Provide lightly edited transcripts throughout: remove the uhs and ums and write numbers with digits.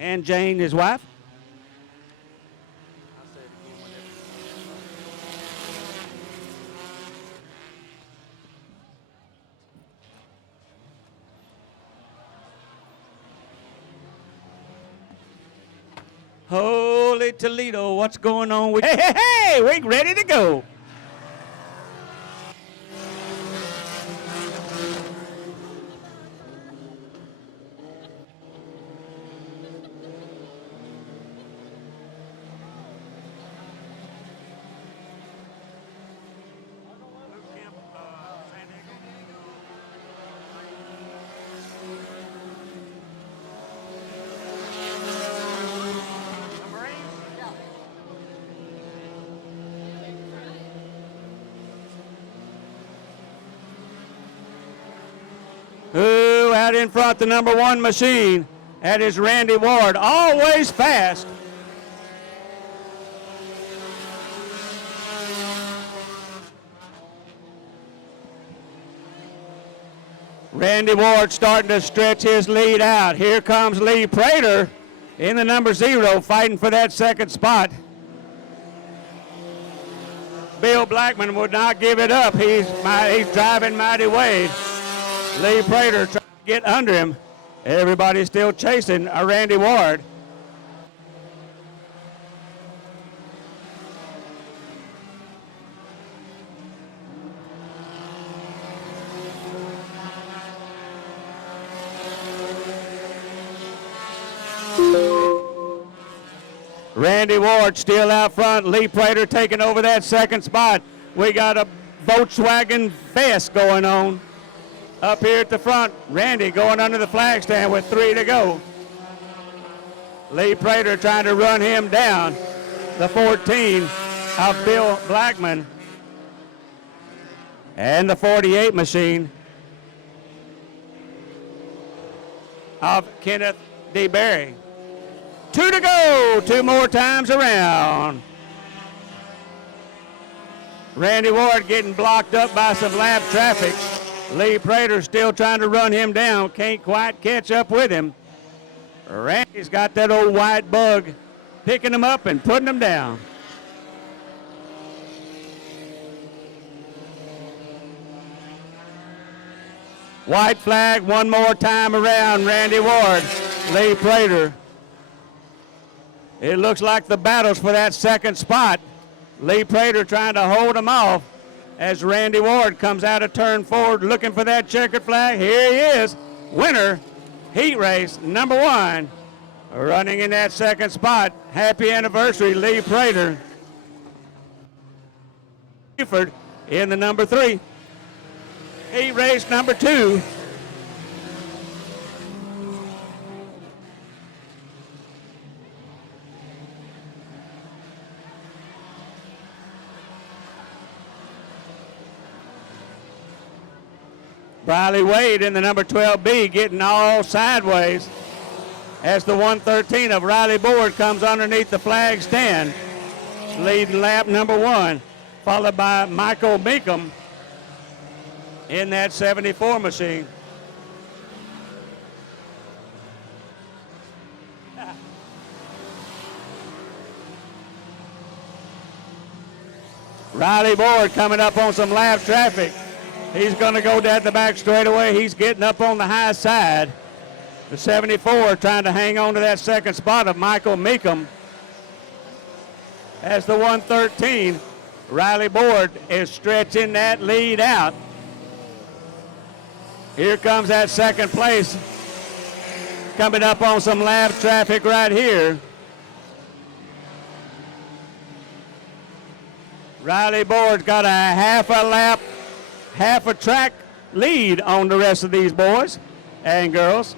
And Jane, his wife. Holy Toledo, what's going on with... Hey, we're ready to go. Ooh, out in front, the number 1 machine. That is Randy Ward, always fast. Randy Ward starting to stretch his lead out. Here comes Lee Prater in the number 0, fighting for that second spot. Bill Blackman would not give it up. He's driving mighty Wade. Lee Prater trying to get under him. Everybody's still chasing Randy Ward. Randy Ward still out front. Lee Prater taking over that second spot. We got a Volkswagen fest going on. Up here at the front, Randy going under the flag stand with 3 to go. Lee Prater trying to run him down. The 14 of Bill Blackman. And the 48 machine of Kenneth D. Berry. 2 to go, 2 more times around. Randy Ward getting blocked up by some lap traffic. Lee Prater still trying to run him down. Can't quite catch up with him. Randy's got that old white bug picking him up and putting him down. White flag one more time around. Randy Ward, Lee Prater. It looks like the battles for that second spot. Lee Prater trying to hold him off as Randy Ward comes out of turn 4 looking for that checkered flag. Here he is, winner, heat race number 1, running in that second spot. Happy anniversary, Lee Prater. Buford in the number 3. Heat race number 2. Riley Wade in the number 12B getting all sideways as the 113 of Riley Board comes underneath the flag stand, leading lap number 1, followed by Michael Meekum in that 74 machine. Riley Board coming up on some lap traffic. He's going to go down the back straightaway. He's getting up on the high side. The 74 trying to hang on to that second spot of Michael Meekum. As the 113, Riley Board is stretching that lead out. Here comes that second place. Coming up on some lap traffic right here. Riley Board's got a half a track lead on the rest of these boys and girls.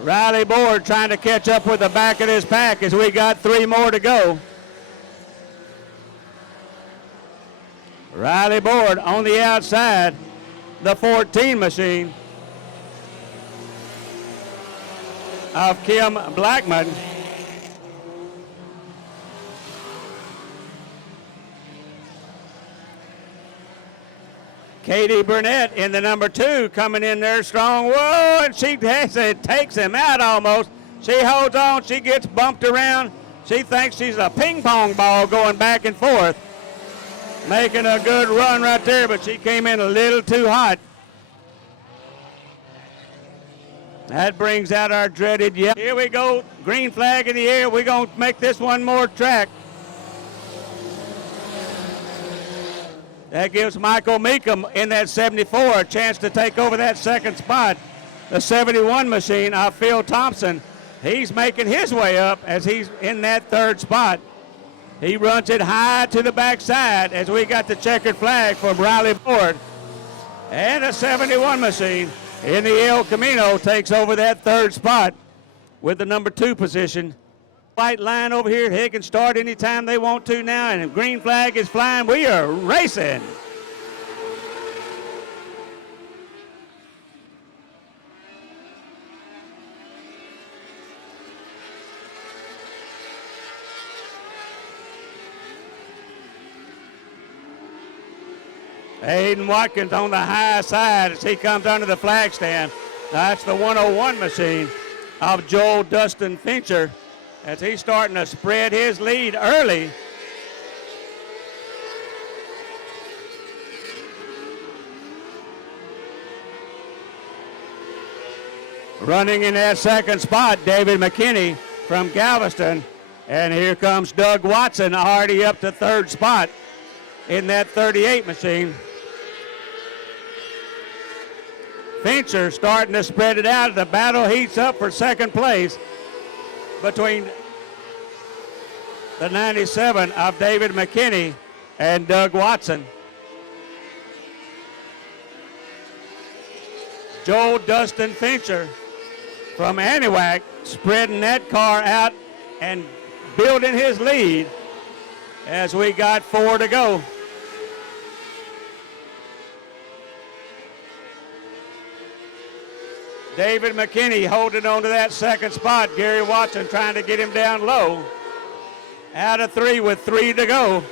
Riley Board trying to catch up with the back of this pack as we got 3 more to go. Riley Board on the outside, the 14 machine of Kim Blackman. Katie Burnett in the number 2 coming in there strong. Whoa, and she takes him out almost. She holds on. She gets bumped around. She thinks she's a ping pong ball going back and forth. Making a good run right there, but she came in a little too hot. That brings out our dreaded yellow. Here we go. Green flag in the air. We're going to make this one more track. That gives Michael Meekum in that 74 a chance to take over that second spot. The 71 machine of Phil Thompson, he's making his way up as he's in that third spot. He runs it high to the backside as we got the checkered flag from Riley Ford. And a 71 machine in the El Camino takes over that third spot with the number 2 position. White line over here. They can start anytime they want to now, and the green flag is flying. We are racing. Hayden Watkins on the high side as he comes under the flag stand. That's the 101 machine of Joel Dustin Fincher as he's starting to spread his lead early. Running in that second spot, David McKinney from Galveston. And here comes Doug Watson already up to third spot in that 38 machine. Fincher starting to spread it out. The battle heats up for second place between the 97 of David McKinney and Doug Watson. Joel Dustin Fincher from Aniwak spreading that car out and building his lead as we got 4 to go. David McKinney holding on to that second spot. Gary Watson trying to get him down low. Out of 3 with 3 to go.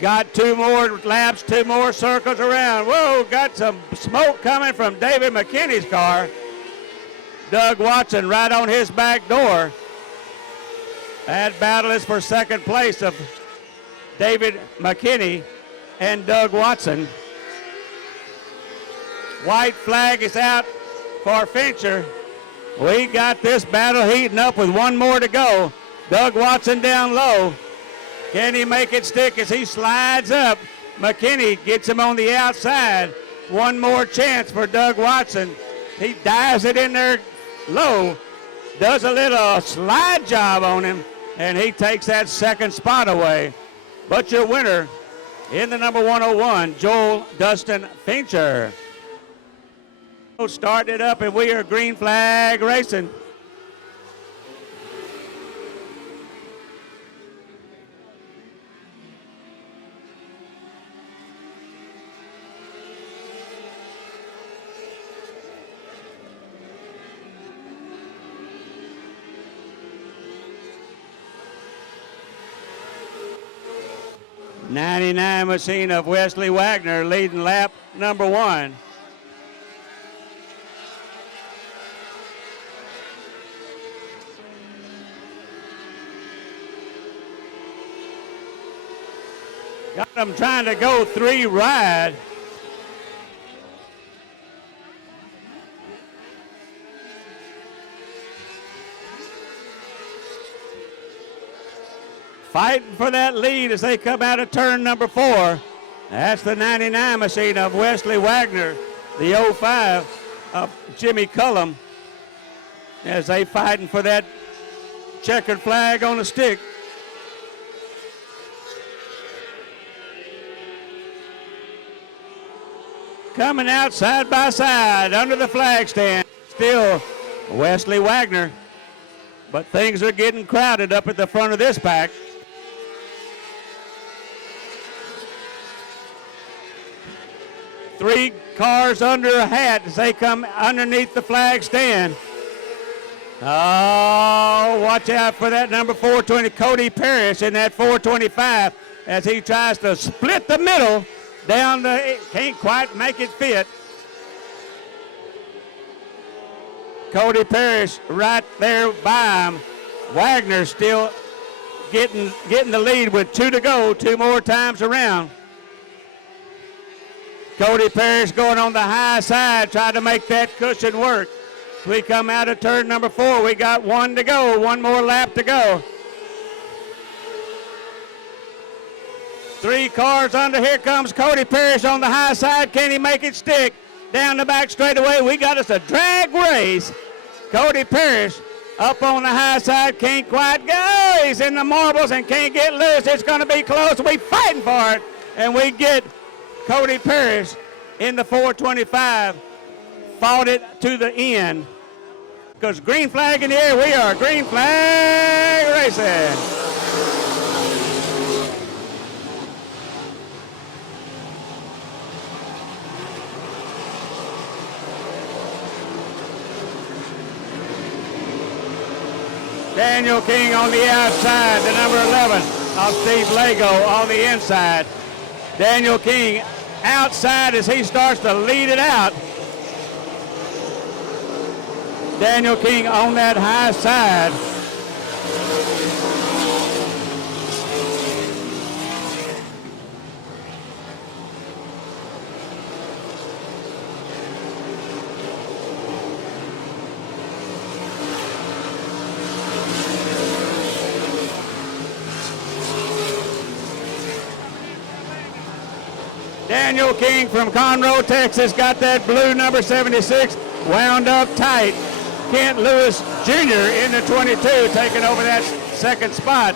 Got 2 more laps, 2 more circles around. Whoa, got some smoke coming from David McKinney's car. Doug Watson right on his back door. That battle is for second place of David McKinney and Doug Watson. White flag is out for Fincher. We got this battle heating up with 1 more to go. Doug Watson down low. Can he make it stick as he slides up? McKinney gets him on the outside. 1 more chance for Doug Watson. He dives it in there low. Does a little slide job on him, and he takes that second spot away. But your winner in the number 101, Joel Dustin Fincher. Starting it up, and we are green flag racing. '99 machine of Wesley Wagner leading lap number 1. Got him trying to go 3 wide. Fighting for that lead as they come out of turn number 4. That's the '99 machine of Wesley Wagner, the '05 of Jimmy Cullum, as they fighting for that checkered flag on the stick. Coming out side by side under the flag stand, still Wesley Wagner, but things are getting crowded up at the front of this pack. Three cars under a hat as they come underneath the flag stand. Oh, watch out for that number 420, Cody Parrish, in that 425 as he tries to split the middle down the, can't quite make it fit. Cody Parrish right there by him. Wagner still getting the lead with 2 to go, 2 more times around. Cody Parrish going on the high side, trying to make that cushion work. We come out of turn number 4. We got 1 to go, 1 more lap to go. 3 cars under. Here comes Cody Parrish on the high side. Can he make it stick? Down the back straightaway. We got us a drag race. Cody Parrish up on the high side. Can't quite go. He's in the marbles and can't get loose. It's going to be close. We fighting for it. And we get Cody Parrish in the 425. Fought it to the end. Because green flag in the air. We are green flag racing. Daniel King on the outside, the number 11 of Steve Lego on the inside. Daniel King outside as he starts to lead it out. Daniel King on that high side. Daniel King from Conroe, Texas, got that blue number 76 wound up tight. Kent Lewis Jr. in the 22, taking over that second spot.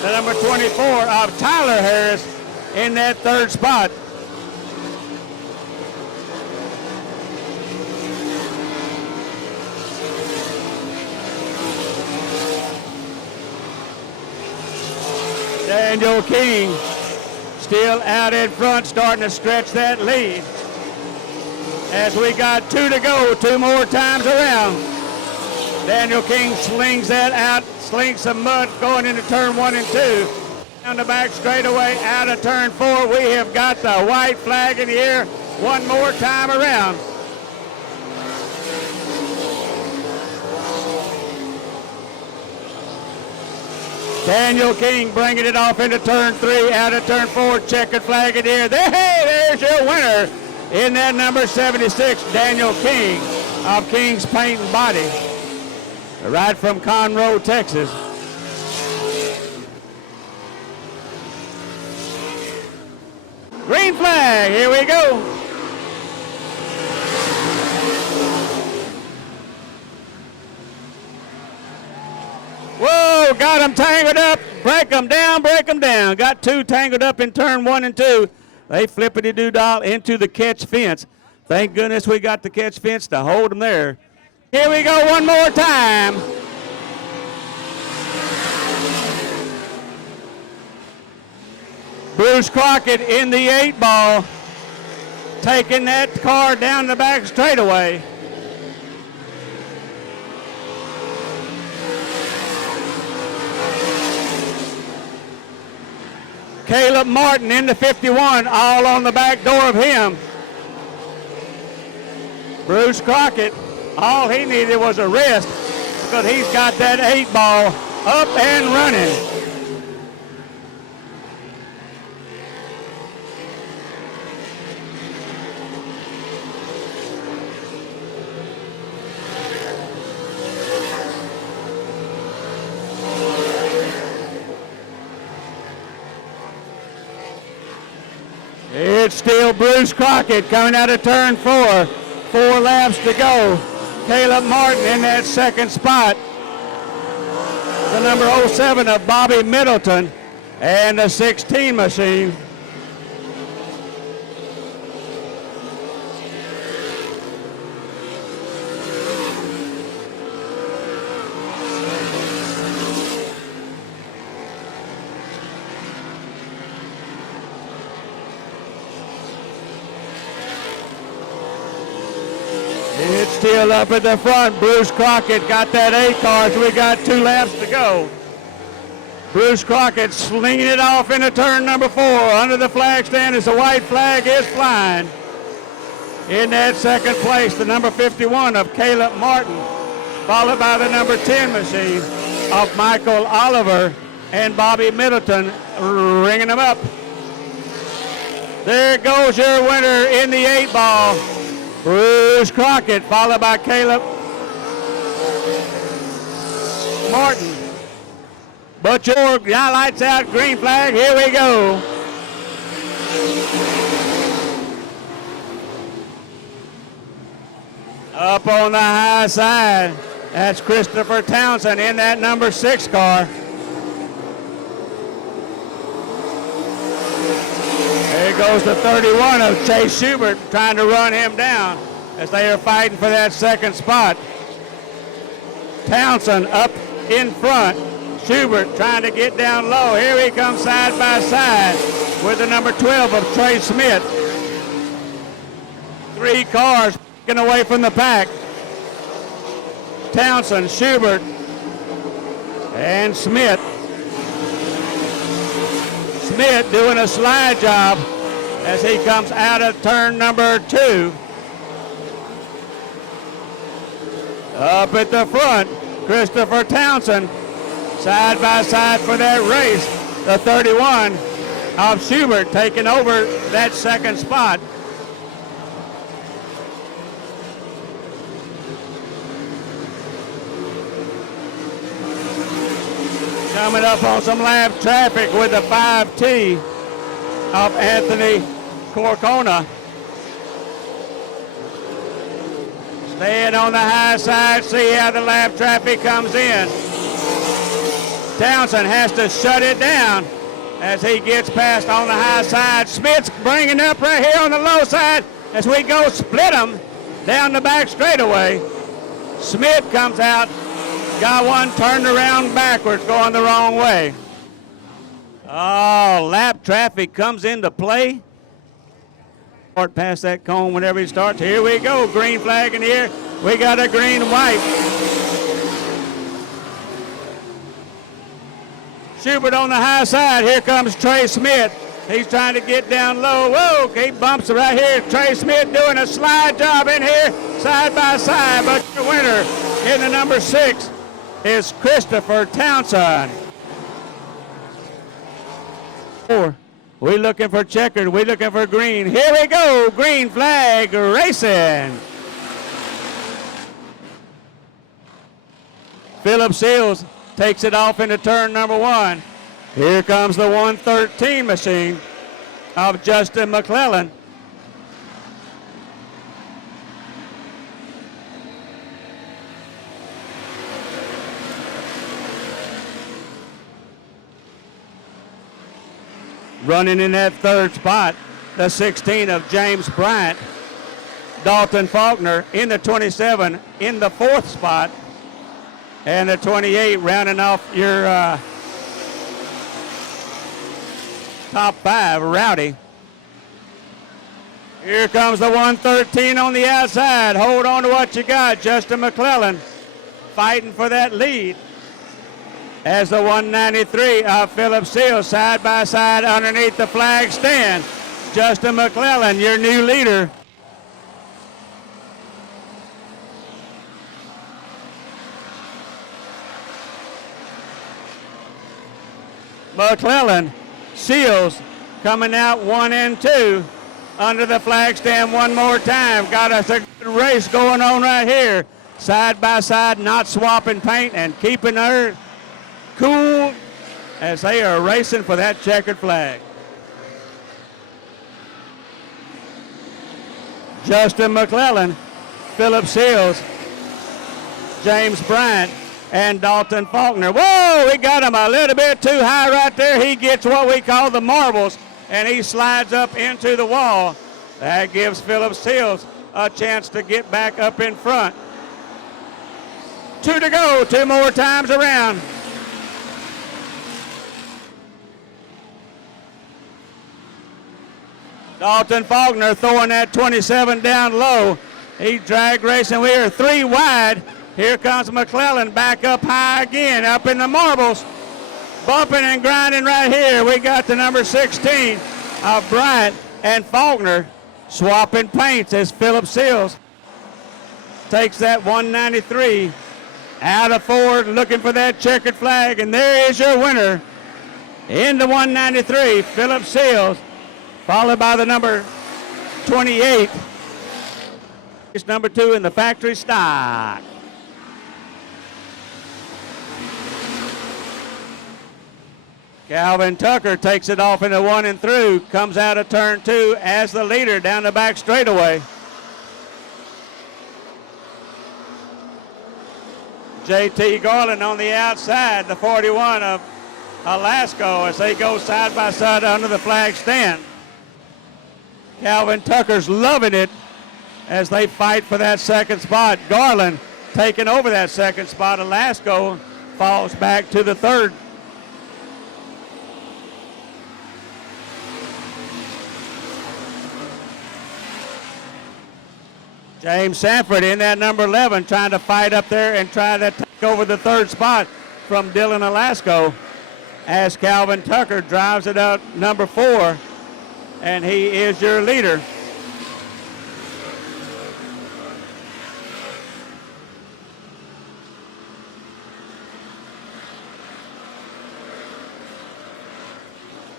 The number 24 of Tyler Harris in that third spot. Daniel King still out in front, starting to stretch that lead. As we got 2 to go, 2 more times around. Daniel King slings that out, slings some mud going into turn 1 and 2. Down the back straightaway, out of turn 4. We have got the white flag in the air 1 more time around. Daniel King bringing it off into turn 3, out of turn 4, checkered flag in the air. There's your winner in that number 76, Daniel King of King's Paint and Body. Right from Conroe, Texas. Green flag, here we go. Whoa, got them tangled up. Break them down, break them down. Got 2 tangled up in turn 1 and 2. They flippity-doo-dah into the catch fence. Thank goodness we got the catch fence to hold them there. Here we go 1 more time. Bruce Crockett in the 8-ball, taking that car down the back straightaway. Caleb Martin in the 51, all on the back door of him. Bruce Crockett, all he needed was a rest because he's got that 8-ball up and running. It's still Bruce Crockett coming out of turn 4. 4 laps to go. Caleb Martin in that second spot. The number 07 of Bobby Middleton and the 16 machine. It's still up at the front. Bruce Crockett got that 8 car, so we got 2 laps to go. Bruce Crockett slinging it off into turn number 4 under the flag stand as the white flag is flying. In that second place, the number 51 of Caleb Martin, followed by the number 10 machine of Michael Oliver and Bobby Middleton, ringing them up. There goes your winner in the 8 ball, Bruce Crockett, followed by Caleb Martin. Butcher, now lights out, green flag, here we go. Up on the high side, that's Christopher Townsend in that number 6 car. There goes the 31 of Chase Schubert trying to run him down as they are fighting for that second spot. Townsend up in front. Schubert trying to get down low. Here he comes side by side with the number 12 of Trey Smith. 3 cars getting away from the pack. Townsend, Schubert, and Smith. Smith doing a slide job as he comes out of turn number 2. Up at the front, Christopher Townsend, side by side for that race. The 31 of Schubert taking over that second spot. Coming up on some lap traffic with the 5T of Anthony Corcona. Staying on the high side, see how the lap traffic comes in. Townsend has to shut it down as he gets past on the high side. Smith's bringing up right here on the low side as we go split them down the back straightaway. Smith comes out, got one turned around backwards, going the wrong way. Oh, lap traffic comes into play. Past that cone whenever he starts. Here we go, green flag in the air. We got a green and white. Schubert on the high side. Here comes Trey Smith. He's trying to get down low. Whoa, he bumps it right here. Trey Smith doing a slide job in here, side by side. But the winner in the number 6 is Christopher Townsend. 4. We're looking for checkered. We're looking for green. Here we go. Green flag racing. Philip Seals takes it off into turn number 1. Here comes the 113 machine of Justin McClellan. Running in that 3rd spot, the 16 of James Bryant. Dalton Faulkner in the 27 in the 4th spot. And the 28 rounding off your top 5, Rowdy. Here comes the 113 on the outside. Hold on to what you got. Justin McClellan fighting for that lead. As the 193 of Philip Seals side by side underneath the flag stand. Justin McClellan, your new leader. McClellan, Seals coming out 1 and 2 under the flag stand one more time. Got us a good race going on right here. Side by side, not swapping paint and keeping her cool as they are racing for that checkered flag. Justin McClellan, Philip Seals, James Bryant, and Dalton Faulkner. Whoa, we got him a little bit too high right there. He gets what we call the marbles, and he slides up into the wall. That gives Philip Seals a chance to get back up in front. 2 to go, 2 more times around. Dalton Faulkner throwing that 27 down low. He's drag racing. We are 3 wide. Here comes McClellan back up high again, up in the marbles. Bumping and grinding right here. We got the number 16 of Bryant and Faulkner swapping paints as Philip Seals takes that 193 out of Ford, looking for that checkered flag. And there is your winner in the 193, Philip Seals, followed by the number 28. It's number 2 in the factory stock. Calvin Tucker takes it off into 1 and through, comes out of turn 2 as the leader down the back straightaway. J.T. Garland on the outside, the 41 of Alasko, as they go side by side under the flag stand. Calvin Tucker's loving it as they fight for that second spot. Garland taking over that second spot. Alasko falls back to the third. James Sanford in that number 11 trying to fight up there and try to take over the third spot from Dylan Alasko as Calvin Tucker drives it out number 4, and he is your leader.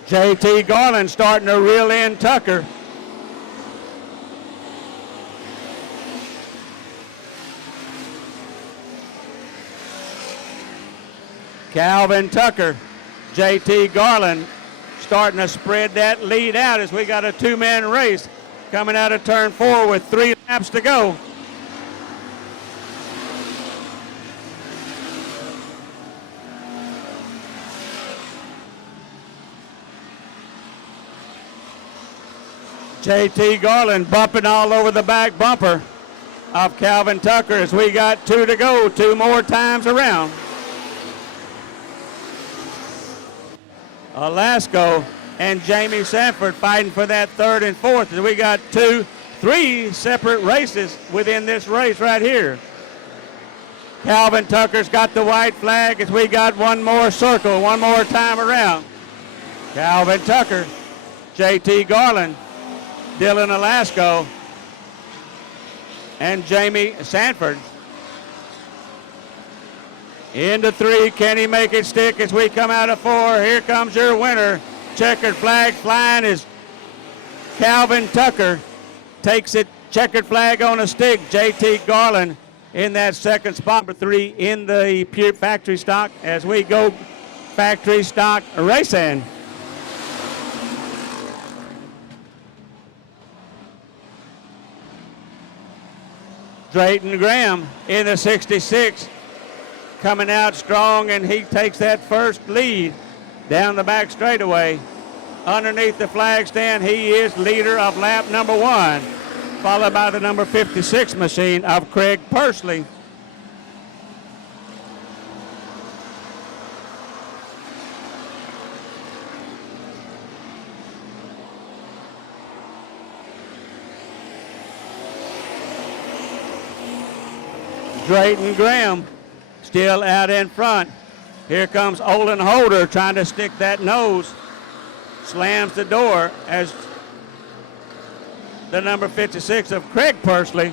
J.T. Garland starting to reel in Tucker. Calvin Tucker, J.T. Garland starting to spread that lead out as we got a 2-man race coming out of turn 4 with 3 laps to go. J.T. Garland bumping all over the back bumper of Calvin Tucker as we got 2 to go, 2 more times around. Alasko and Jamie Sanford fighting for that 3rd and 4th. And we got 3 separate races within this race right here. Calvin Tucker's got the white flag as we got 1 more circle, 1 more time around. Calvin Tucker, J.T. Garland, Dylan Alasko, and Jamie Sanford. Into 3, can he make it stick as we come out of 4? Here comes your winner. Checkered flag flying as Calvin Tucker takes it. Checkered flag on a stick. J.T. Garland in that second spot. Number 3 in the pure factory stock as we go factory stock racing. Drayton Graham in the 66. Coming out strong, and he takes that first lead down the back straightaway. Underneath the flag stand, he is leader of lap number 1, followed by the number 56 machine of Craig Pursley. Drayton Graham still out in front. Here comes Olin Holder trying to stick that nose. Slams the door as the number 56 of Craig Pursley.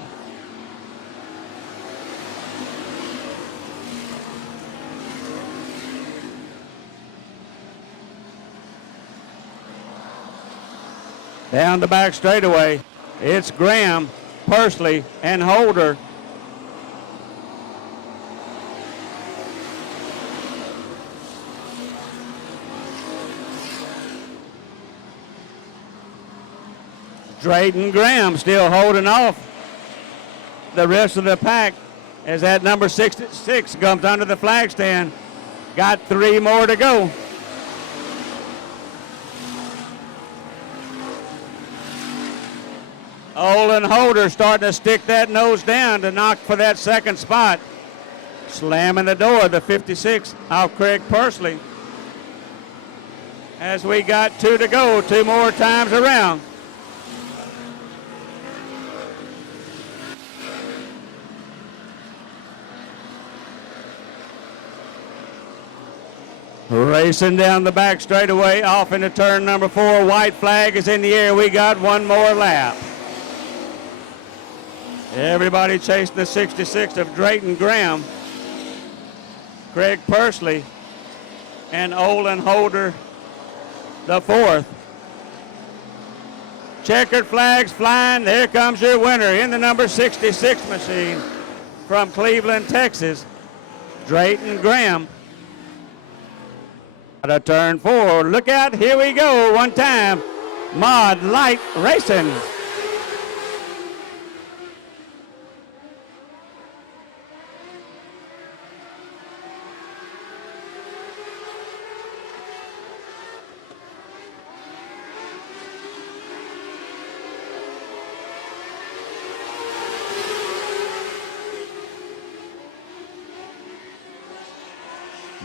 Down the back straightaway, it's Graham, Pursley, and Holder. Drayton Graham still holding off the rest of the pack as that number 66 comes under the flag stand. Got 3 more to go. Olin Holder starting to stick that nose down to knock for that second spot. Slamming the door, the 56 of Craig Pursley. As we got 2 to go, 2 more times around. Racing down the back straightaway, off into turn number 4. White flag is in the air. We got one more lap. Everybody chasing the 66 of Drayton Graham, Craig Pursley, and Olin Holder the 4th. Checkered flags flying. There comes your winner in the number 66 machine from Cleveland, Texas, Drayton Graham. Out of turn 4. Look out. Here we go. One time. Mod Light Racing.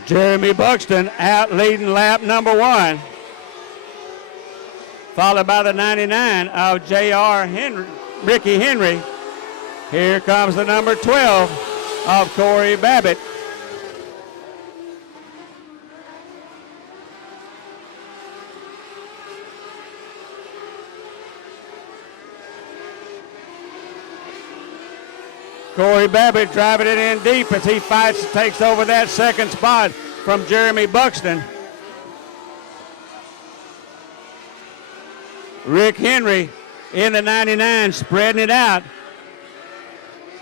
Jeremy Buxton out leading lap number 1. Followed by the 99 of Ricky Henry. Here comes the number 12 of Corey Babbitt. Corey Babbitt driving it in deep as he fights, takes over that second spot from Jeremy Buxton. Rick Henry in the 99 spreading it out.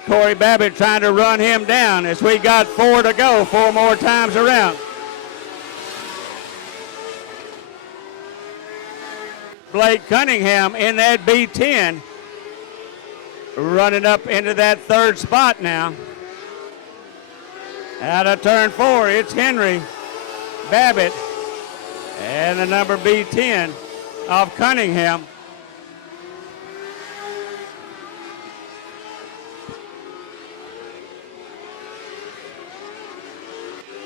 Corey Babbitt trying to run him down as we got 4 to go, 4 more times around. Blake Cunningham in that B10. Running up into that 3rd spot now. Out of turn 4, it's Henry, Babbitt, and the number B10 of Cunningham.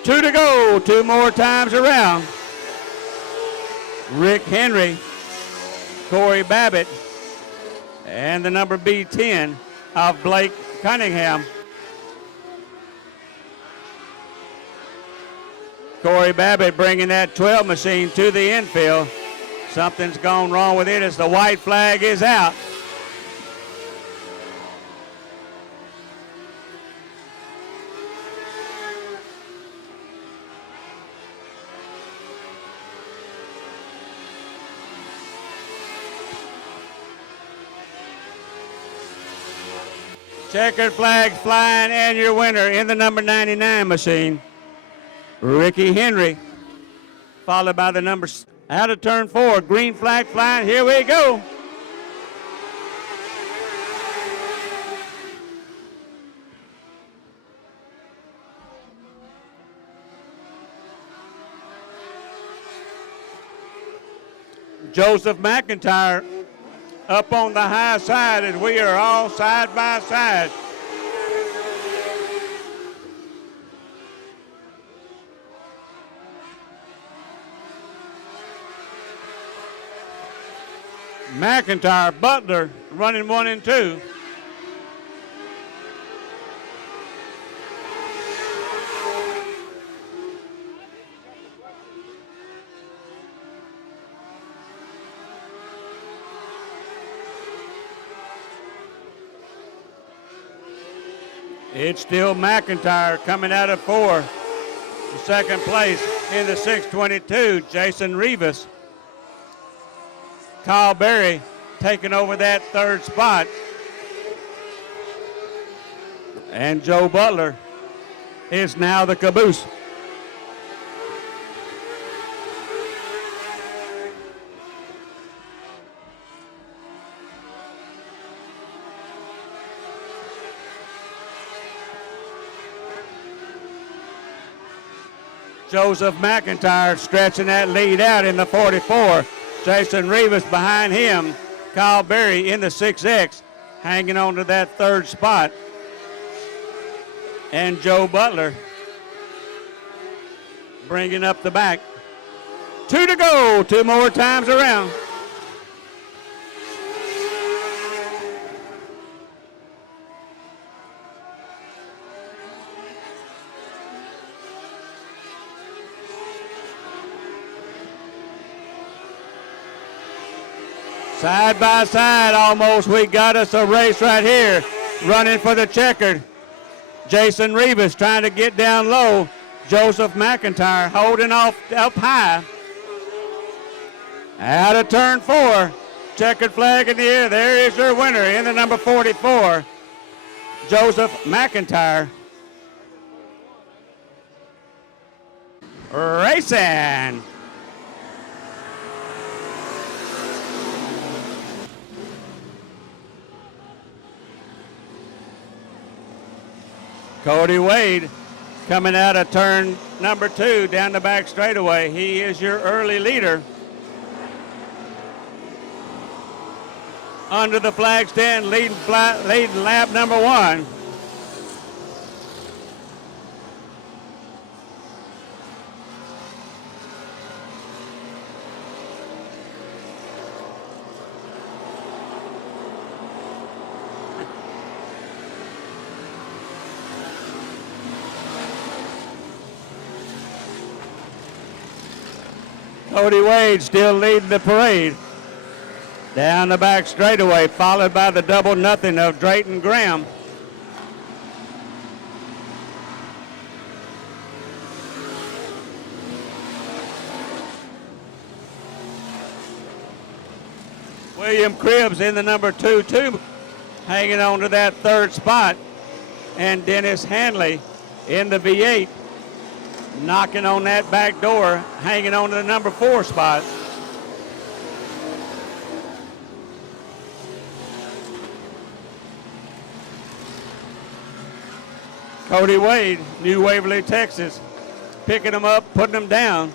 Two to go, 2 more times around. Rick Henry, Corey Babbitt, and the number B10 of Blake Cunningham. Corey Babbitt bringing that 12 machine to the infield. Something's gone wrong with it as the white flag is out. Checkered flag flying, and your winner in the number 99 machine, Ricky Henry, followed by the numbers out of turn 4. Green flag flying. Here we go. Joseph McIntyre up on the high side as we are all side by side. McIntyre, Butler running 1 and 2. It's still McIntyre coming out of 4. The second place in the 622, Jason Rivas. Kyle Berry taking over that 3rd spot. And Joe Butler is now the caboose. Joseph McIntyre stretching that lead out in the 44. Jason Rivas behind him. Kyle Berry in the 6X hanging on to that 3rd spot. And Joe Butler bringing up the back. 2 to go, 2 more times around. Side by side almost, we got us a race right here. Running for the checkered. Jason Rivas trying to get down low. Joseph McIntyre holding off up high. Out of turn 4. Checkered flag in the air. There is your winner in the number 44, Joseph McIntyre. Racing. Cody Wade coming out of turn number 2 down the back straightaway. He is your early leader. Under the flag stand, leading lap number 1. Cody Wade still leading the parade. Down the back straightaway, followed by the double nothing of Drayton Graham. William Cribbs in the number 2, hanging on to that 3rd spot. And Dennis Hanley in the V8, knocking on that back door, hanging on to the number 4 spot. Cody Wade, New Waverly, Texas, picking them up, putting them down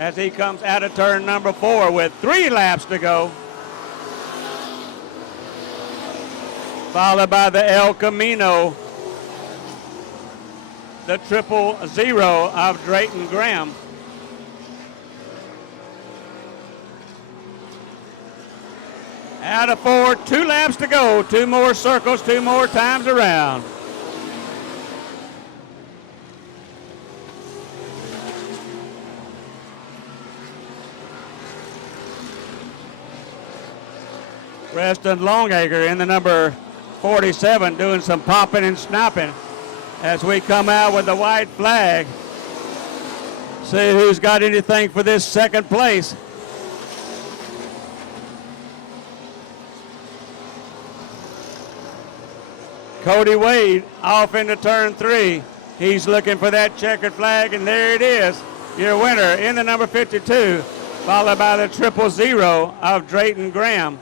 as he comes out of turn number 4 with 3 laps to go. Followed by the El Camino, the 000 of Drayton Graham. Out of 4, 2 laps to go, 2 more circles, 2 more times around. Preston Longacre in the number 47 doing some popping and snapping as we come out with the white flag. See who's got anything for this 2nd place. Cody Wade off into turn 3. He's looking for that checkered flag, and there it is. Your winner in the number 52, followed by the 000 of Drayton Graham.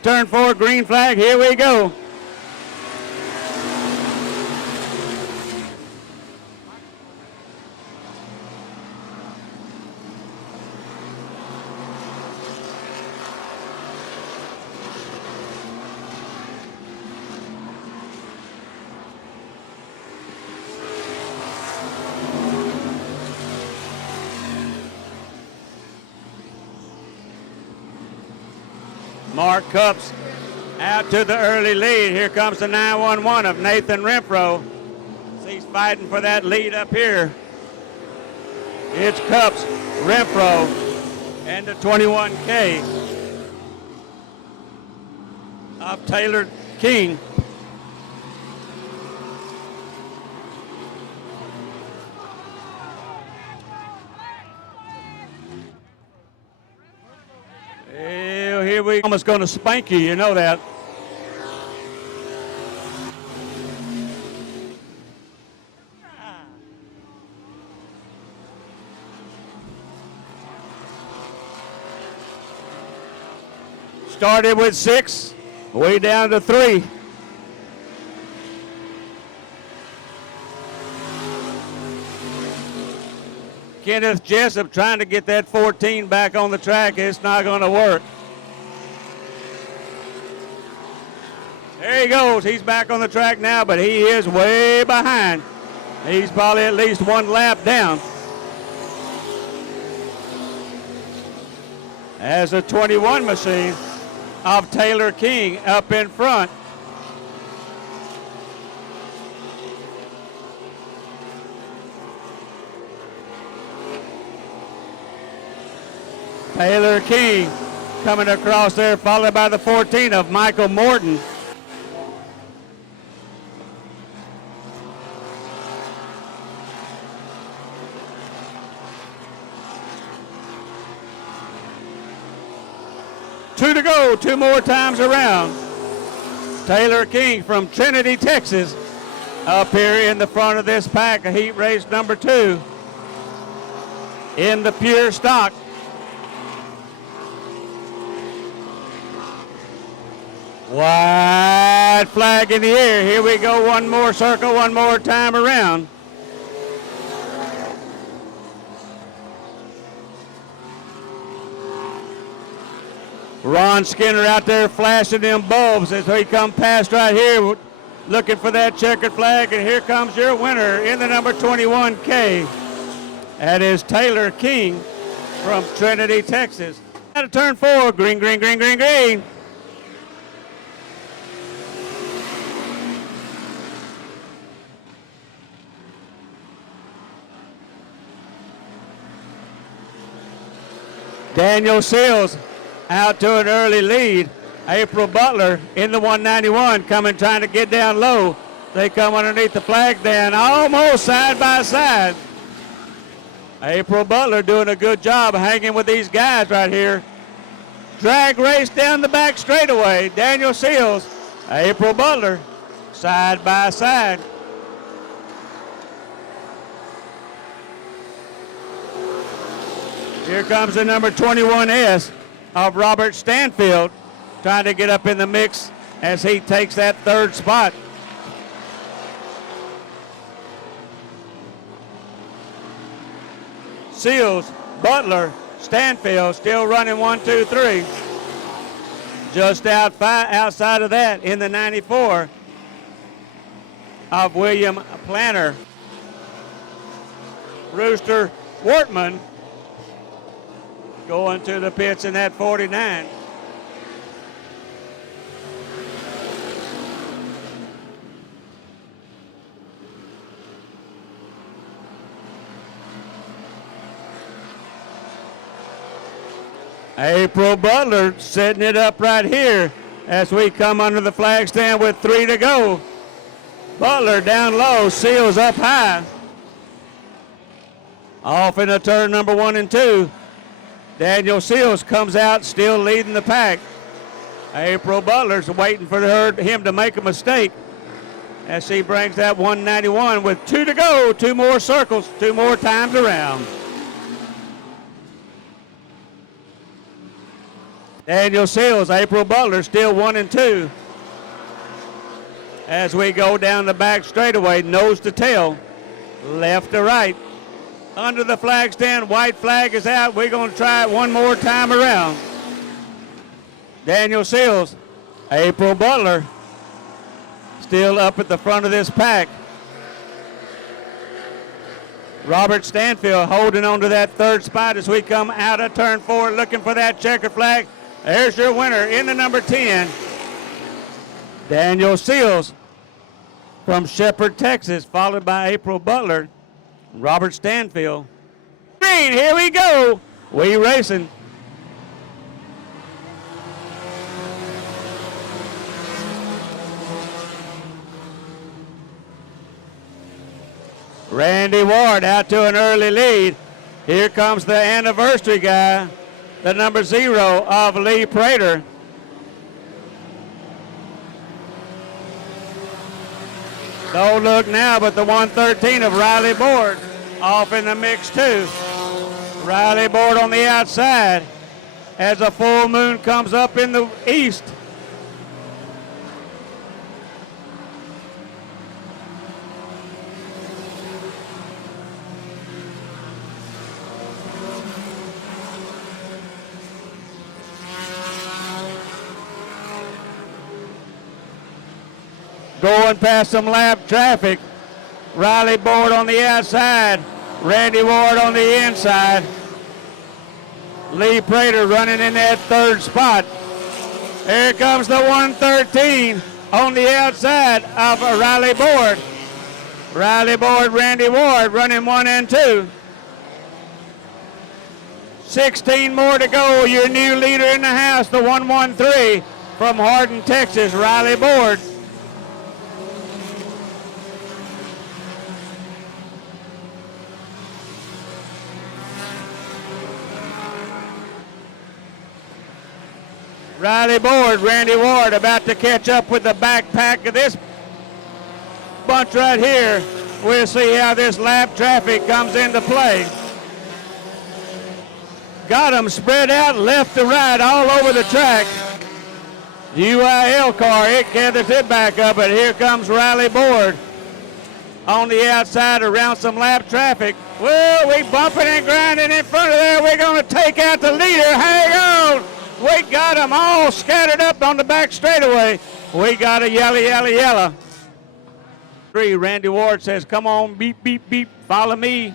Turn 4, green flag, here we go. Mark Cups out to the early lead. Here comes the 911 of Nathan Renfro. He's fighting for that lead up here. It's Cups, Renfro, and the 21K of Taylor King. Here we almost going to spank you, you know that. Started with 6, way down to 3. Kenneth Jessup trying to get that 14 back on the track. It's not going to work. There he goes. He's back on the track now, but he is way behind. He's probably at least 1 lap down. As a 21 machine of Taylor King up in front. Taylor King coming across there, followed by the 14 of Michael Morton. Two to go, two more times around. Taylor King from Trinity, Texas, up here in the front of this pack, a heat race number 2 in the pure stock. White flag in the air. Here we go, one more circle, one more time around. Ron Skinner out there flashing them bulbs as he come past right here looking for that checkered flag, and here comes your winner in the number 21K. That is Taylor King from Trinity, Texas. Out of turn 4, green, green, green, green, green. Daniel Seals out to an early lead. April Butler in the 191 coming, trying to get down low. They come underneath the flag stand, almost side by side. April Butler doing a good job hanging with these guys right here. Drag race down the back straightaway. Daniel Seals, April Butler, side by side. Here comes the number 21S of Robert Stanfield, trying to get up in the mix as he takes that third spot. Seals, Butler, Stanfield still running 1, 2, 3. Just outside of that in the 94 of William Planner. Rooster Wortman going to the pits in that 49. April Butler setting it up right here as we come under the flag stand with 3 to go. Butler down low, Seals up high. Off into turn number 1 and 2. Daniel Seals comes out still leading the pack. April Butler's waiting for him to make a mistake as she brings that 191 with 2 to go. 2 more circles, 2 more times around. Daniel Seals, April Butler still 1 and 2. As we go down the back straightaway, nose to tail, left to right. Under the flag stand, white flag is out. We're going to try it one more time around. Daniel Seals, April Butler, still up at the front of this pack. Robert Stanfield holding on to that third spot as we come out of turn 4, looking for that checkered flag. There's your winner in the number 10, Daniel Seals from Shepherd, Texas, followed by April Butler. Robert Stanfield. Green, here we go. We racing. Randy Ward out to an early lead. Here comes the anniversary guy, the number 0 of Lee Prater. Don't look now, but the 113 of Riley Board off in the mix too. Riley Board on the outside as a full moon comes up in the east. Going past some lap traffic. Riley Board on the outside. Randy Ward on the inside. Lee Prater running in that third spot. Here comes the 113 on the outside of Riley Board. Riley Board, Randy Ward running 1 and 2. 16 more to go. Your new leader in the house, the 113 from Hardin, Texas, Riley Board. Riley Board, Randy Ward about to catch up with the backpack of this bunch right here. We'll see how this lap traffic comes into play. Got them spread out left to right all over the track. UIL car, it gathers it back up, but here comes Riley Board on the outside around some lap traffic. Well, we bumping and grinding in front of there. We're going to take out the leader. Hang on. We got them all scattered up on the back straightaway. We got a yellow. 3, Randy Ward says, come on, beep, beep, beep, follow me,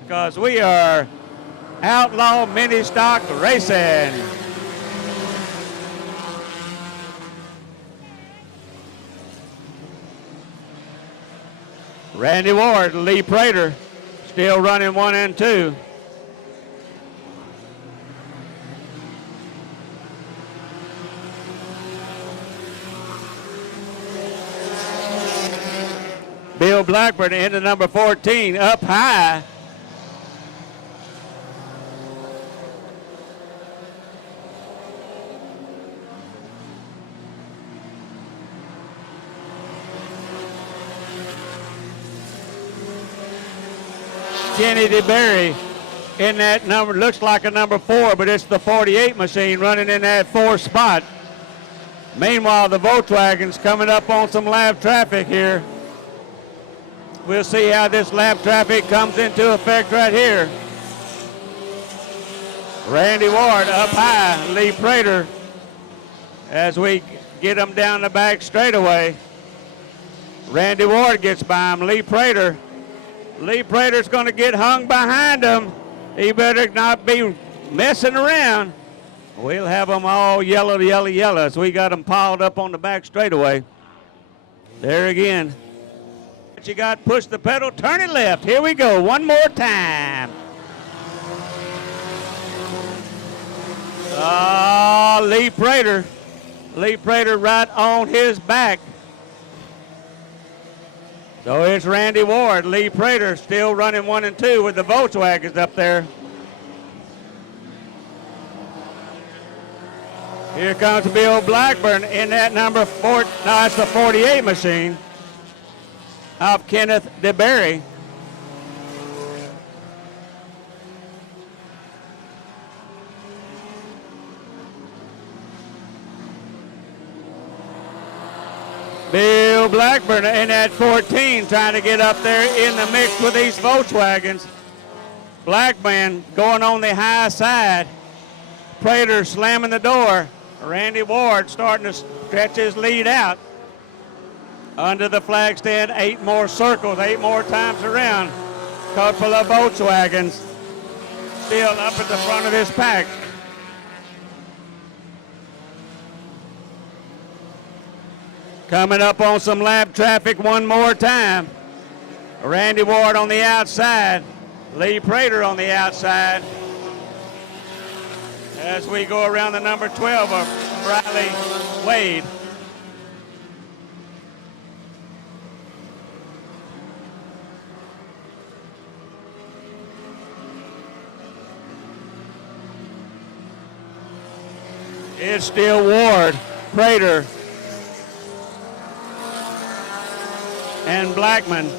because we are outlaw mini stock racing. Randy Ward, Lee Prater, still running 1 and 2. Bill Blackburn into number 14, up high. Kenny DeBerry in that number, looks like a number 4, but it's the 48 machine running in that 4th spot. Meanwhile, the Volkswagen's coming up on some lap traffic here. We'll see how this lap traffic comes into effect right here. Randy Ward up high, Lee Prater, as we get him down the back straightaway. Randy Ward gets by him, Lee Prater. Lee Prater's going to get hung behind him. He better not be messing around. We'll have them all yellow as we got them piled up on the back straightaway. There again. You got push the pedal, turn it left. Here we go, one more time. Lee Prater. Lee Prater right on his back. So it's Randy Ward, Lee Prater still running 1 and 2 with the Volkswagens up there. Here comes Bill Blackburn in that number 4, no, it's the 48 machine of Kenneth DeBerry. Bill Blackburn in that 14 trying to get up there in the mix with these Volkswagens. Blackburn going on the high side. Prater slamming the door. Randy Ward starting to stretch his lead out. Under the flag stand, 8 more circles, 8 more times around. Couple of Volkswagens still up at the front of this pack. Coming up on some lap traffic one more time. Randy Ward on the outside. Lee Prater on the outside. As we go around the number 12 of Riley Wade. It's still Ward, Prater, and Blackman.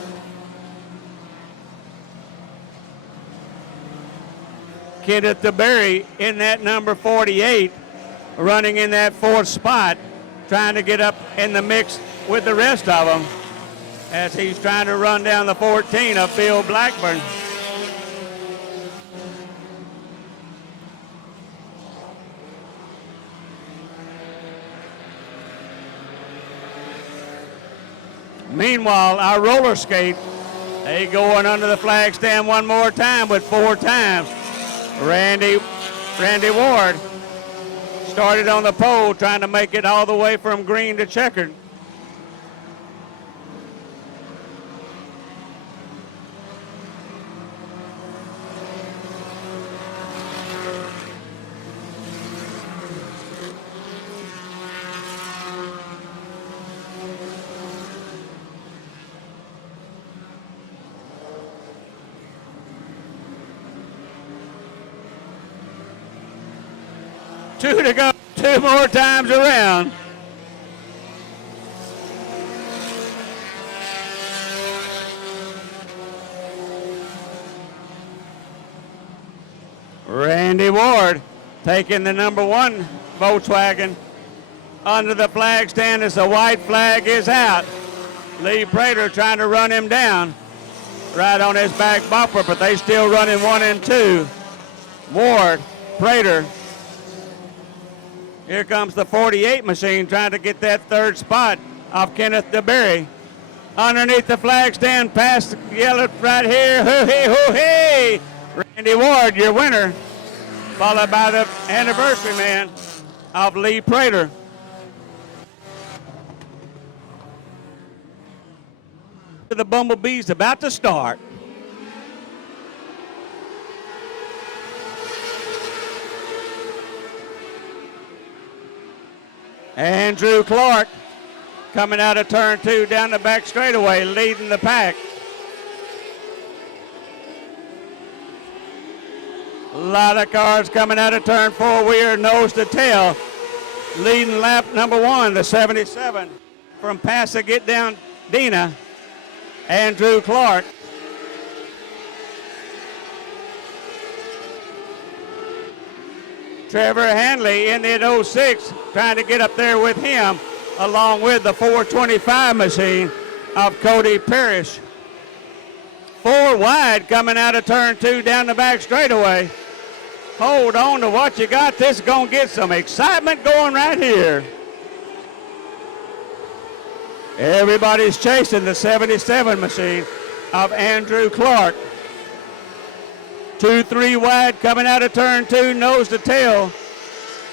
Kenneth DeBerry in that number 48, running in that 4th spot, trying to get up in the mix with the rest of them as he's trying to run down the 14 of Bill Blackburn. Meanwhile, our roller skate, they going under the flag stand one more time with 4 times. Randy Ward started on the pole trying to make it all the way from green to checkered. 2 to go. 2 more times around. Randy Ward taking the number 1 Volkswagen under the flag stand as the white flag is out. Lee Prater trying to run him down right on his back bumper, but they still running 1 and 2. Ward, Prater. Here comes the 48 machine trying to get that 3rd spot off Kenneth DeBerry. Underneath the flag stand, past the yellow right here. Hoo-hee, hoo-hee. Randy Ward, your winner, followed by the anniversary man of Lee Prater. The Bumblebees about to start. Andrew Clark coming out of turn 2 down the back straightaway, leading the pack. A lot of cars coming out of turn 4. We are nose to tail. Leading lap number 1, the 77 from Passagate down Dina, Andrew Clark. Trevor Hanley in the 06 trying to get up there with him, along with the 425 machine of Cody Parrish. 4 wide coming out of turn 2 down the back straightaway. Hold on to what you got. This is going to get some excitement going right here. Everybody's chasing the 77 machine of Andrew Clark. 2-3 wide coming out of turn 2, nose to tail.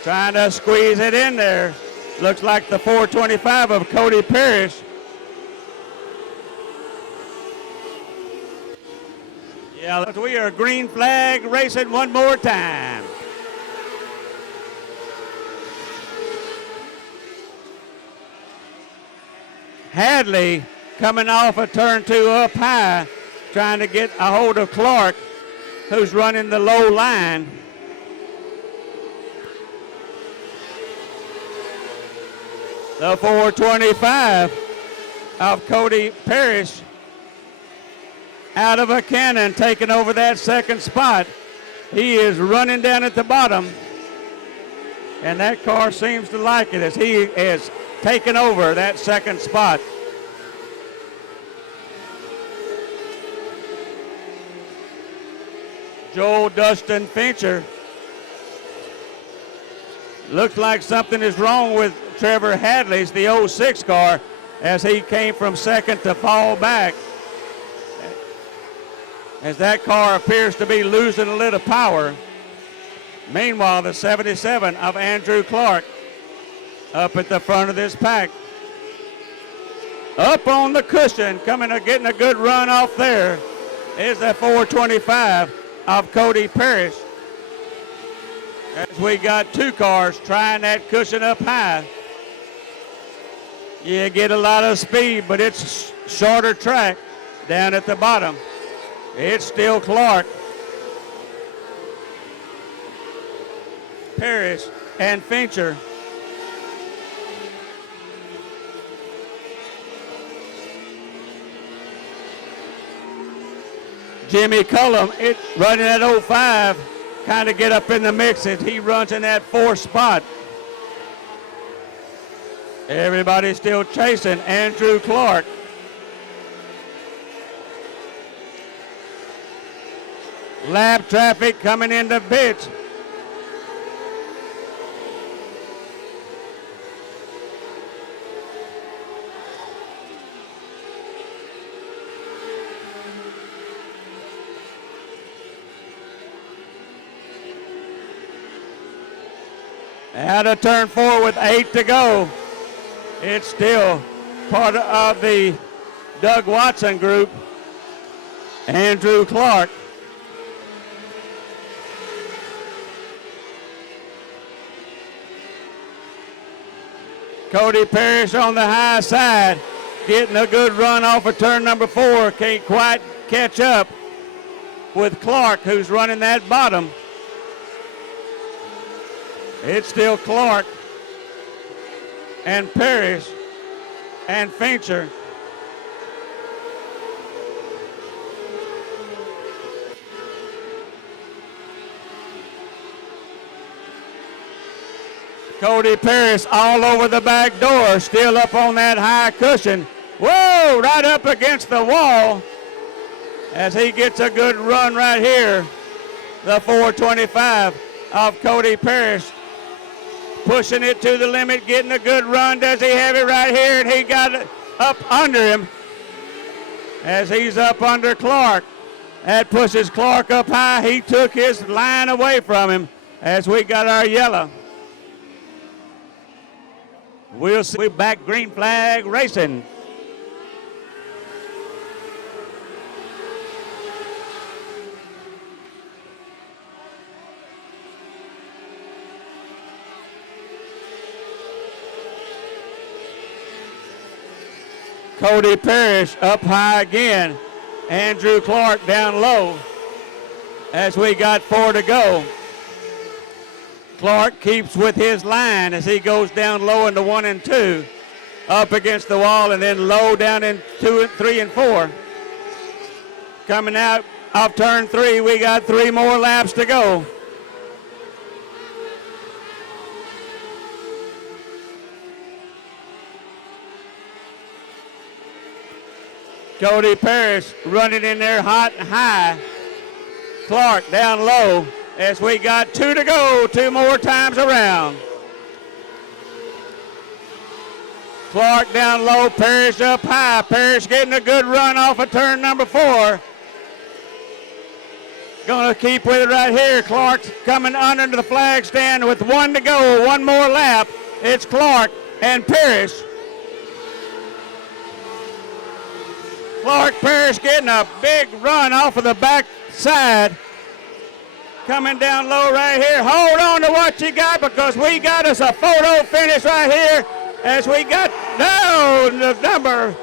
Trying to squeeze it in there. Looks like the 425 of Cody Parrish. Yeah, we are green flag racing one more time. Hadley coming off of turn 2 up high, trying to get a hold of Clark, who's running the low line. The 425 of Cody Parrish out of a cannon, taking over that 2nd spot. He is running down at the bottom, and that car seems to like it as he is taking over that 2nd spot. Joel Dustin Fincher. Looks like something is wrong with Trevor Hadley's, the 06 car, as he came from 2nd to fall back, as that car appears to be losing a little power. Meanwhile, the 77 of Andrew Clark up at the front of this pack. Up on the cushion, getting a good run off there is that 425 of Cody Parrish. As we got 2 cars trying that cushion up high. You get a lot of speed, but it's shorter track down at the bottom. It's still Clark, Parrish, and Fincher. Jimmy Cullum running at 05, kind of get up in the mix as he runs in that 4th spot. Everybody's still chasing Andrew Clark. Lap traffic coming into pits. Out of turn 4 with 8 to go. It's still part of the Doug Watson group. Andrew Clark. Cody Parrish on the high side, getting a good run off of turn number 4. Can't quite catch up with Clark, who's running that bottom. It's still Clark and Parrish and Fincher. Cody Parrish all over the back door, still up on that high cushion. Whoa, right up against the wall as he gets a good run right here. The 425 of Cody Parrish. Pushing it to the limit, getting a good run. Does he have it right here? And he got it up under him as he's up under Clark. That pushes Clark up high. He took his line away from him as we got our yellow. We'll see. We're back green flag racing. Cody Parrish up high again. Andrew Clark down low as we got 4 to go. Clark keeps with his line as he goes down low into 1 and 2. Up against the wall and then low down in 2 and 3 and 4. Coming out off turn 3, we got 3 more laps to go. Cody Parrish running in there hot and high. Clark down low as we got 2 to go, 2 more times around. Clark down low, Parrish up high. Parrish getting a good run off of turn number 4. Gonna keep with it right here. Clark's coming under the flag stand with 1 to go, 1 more lap. It's Clark and Parrish. Clark Parrish getting a big run off of the back side. Coming down low right here. Hold on to what you got because we got us a photo finish right here as we got down the number.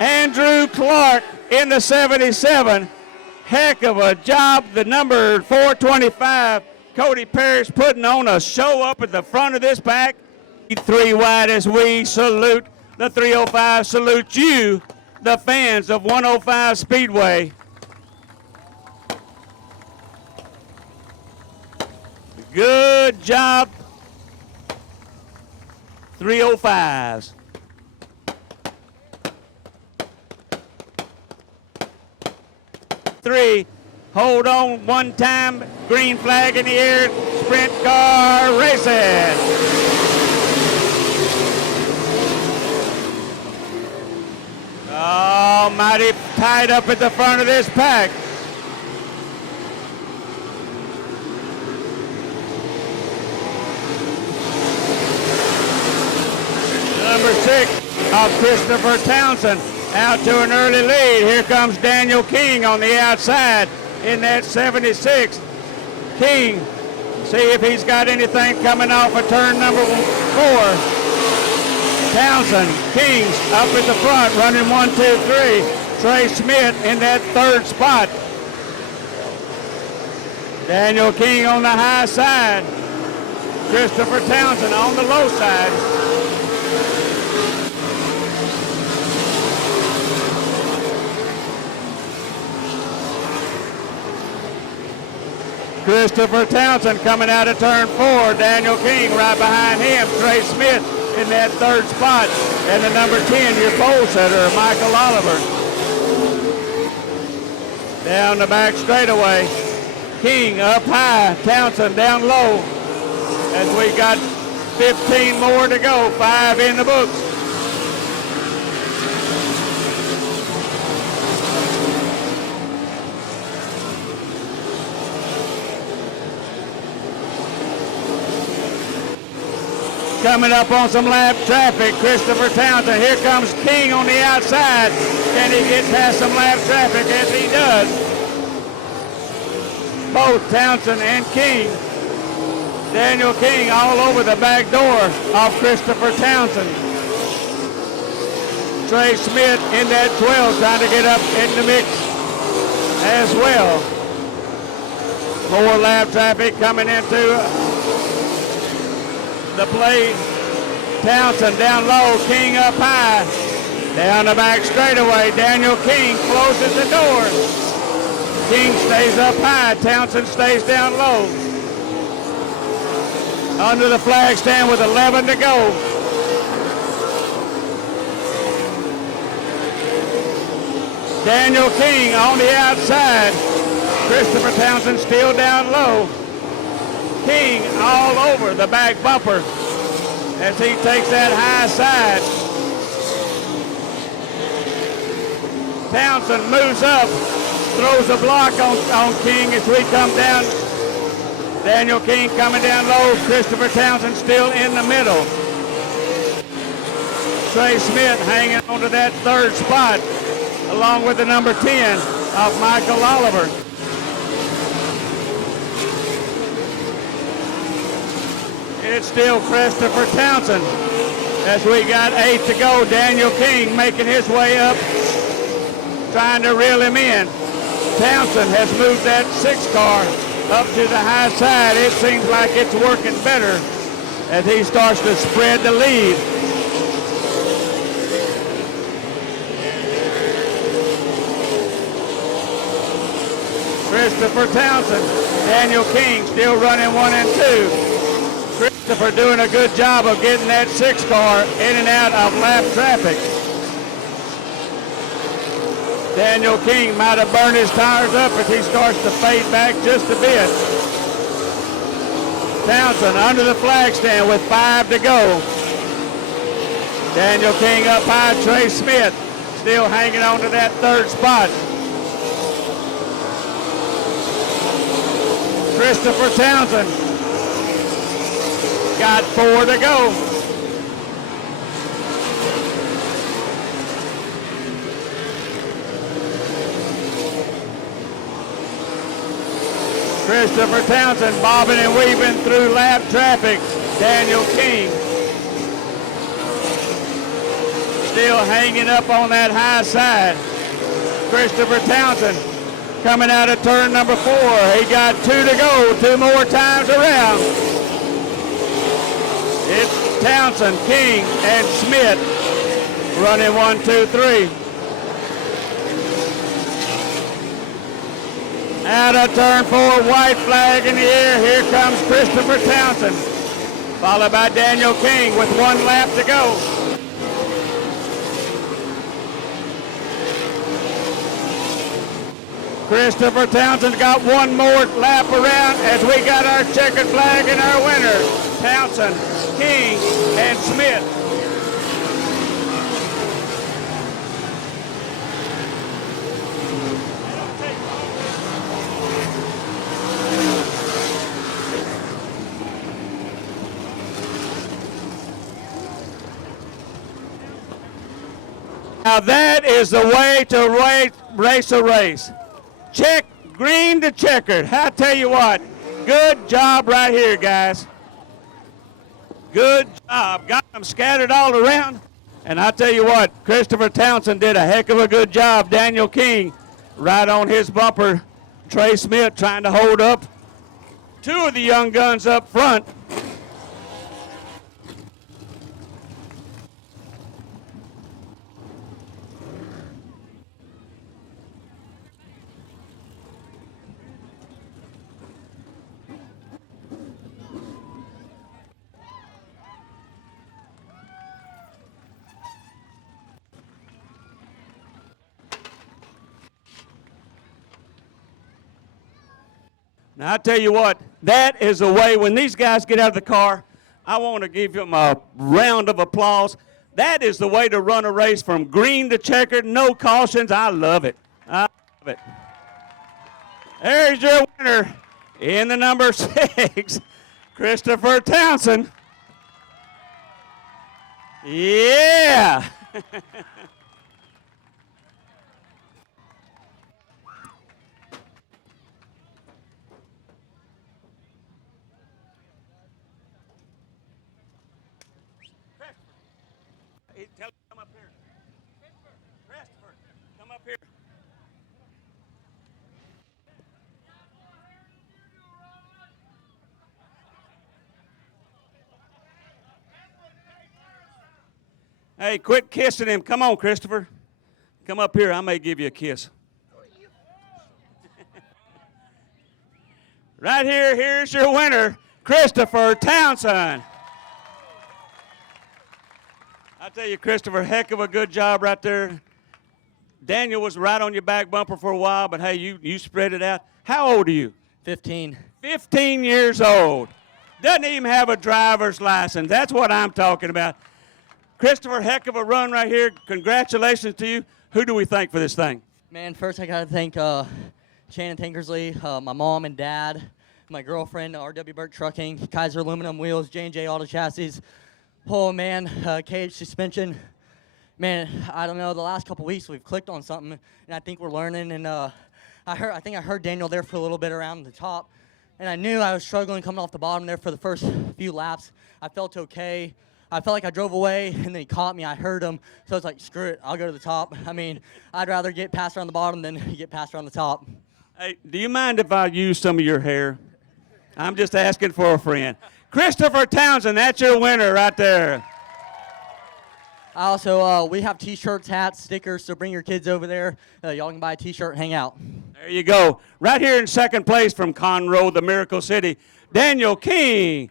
Andrew Clark in the 77. Heck of a job. The number 425, Cody Parrish, putting on a show up at the front of this pack. 3 wide as we salute the 305, salute you, the fans of 105 Speedway. Good job, 305s. Three, hold on one time, green flag in the air, sprint car racing. Oh, mighty tied up at the front of this pack. Number 6 of Christopher Townsend out to an early lead. Here comes Daniel King on the outside in that 76. King, see if he's got anything coming off of turn number 4. Townsend, Kings up at the front, running 1, 2, 3. Trey Schmidt in that 3rd spot. Daniel King on the high side. Christopher Townsend on the low side. Christopher Townsend coming out of turn 4. Daniel King right behind him. Trey Smith in that 3rd spot. And the number 10, your pole setter, Michael Oliver. Down the back straightaway. King up high. Townsend down low. As we got 15 more to go. 5 in the books. Coming up on some lap traffic, Christopher Townsend. Here comes King on the outside. Can he get past some lap traffic? As he does. Both Townsend and King. Daniel King all over the back door of Christopher Townsend. Trey Smith in that 12 trying to get up in the mix as well. More lap traffic coming into the plate. Townsend down low, King up high. Down the back straightaway, Daniel King closes the door. King stays up high, Townsend stays down low. Under the flag stand with 11 to go. Daniel King on the outside. Christopher Townsend still down low. King all over the back bumper as he takes that high side. Townsend moves up, throws a block on King as we come down. Daniel King coming down low. Christopher Townsend still in the middle. Trey Smith hanging onto that third spot along with the number 10 of Michael Oliver. It's still Christopher Townsend as we got 8 to go. Daniel King making his way up, trying to reel him in. Townsend has moved that 6 car up to the high side. It seems like it's working better as he starts to spread the lead. Christopher Townsend, Daniel King still running 1 and 2. Christopher doing a good job of getting that 6 car in and out of lap traffic. Daniel King might have burned his tires up as he starts to fade back just a bit. Townsend under the flag stand with 5 to go. Daniel King up high, Trey Smith still hanging on to that third spot. Christopher Townsend got 4 to go. Christopher Townsend bobbing and weaving through lap traffic. Daniel King still hanging up on that high side. Christopher Townsend coming out of turn number 4. He got 2 to go, 2 more times around. It's Townsend, King, and Smith running 1, 2, 3. Out of turn 4, white flag in the air. Here comes Christopher Townsend, followed by Daniel King with 1 lap to go. Christopher Townsend got 1 more lap around as we got our checkered flag and our winner, Townsend, King, and Smith. Now that is the way to race a race. Check green to checkered. I tell you what, good job right here, guys. Good job. Got them scattered all around. And I tell you what, Christopher Townsend did a heck of a good job. Daniel King right on his bumper. Trey Smith trying to hold up 2 of the young guns up front. Now, I tell you what, that is the way, when these guys get out of the car, I want to give them a round of applause. That is the way to run a race from green to checkered, no cautions. I love it. I love it. There's your winner in the number 6, Christopher Townsend. Yeah. Tell him to come up here. Christopher, come up here. Hey, quit kissing him. Come on, Christopher. Come up here. I may give you a kiss. Right here, here's your winner, Christopher Townsend. I tell you, Christopher, heck of a good job right there. Daniel was right on your back bumper for a while, but hey, you spread it out. How old are you? 15. 15 years old. Doesn't even have a driver's license. That's what I'm talking about. Christopher, heck of a run right here. Congratulations to you. Who do we thank for this thing? Man, first I got to thank Shannon Tankersley, my mom and dad, my girlfriend, R.W. Burke Trucking, Kaiser Aluminum Wheels, J&J Auto Chassis. Oh, man, KH Suspension. Man, I don't know, the last couple weeks we've clicked on something, and I think we're learning. And I think I heard Daniel there for a little bit around the top, and I knew I was struggling coming off the bottom there for the first few laps. I felt okay. I felt like I drove away, and then he caught me. I heard him, so I was like, screw it, I'll go to the top. I mean, I'd rather get passed around the bottom than get passed around the top. Hey, do you mind if I use some of your hair? I'm just asking for a friend. Christopher Townsend, that's your winner right there. Also, we have T-shirts, hats, stickers, so bring your kids over there. Y'all can buy a T-shirt and hang out. There you go. Right here in second place from Conroe, the Miracle City, Daniel King.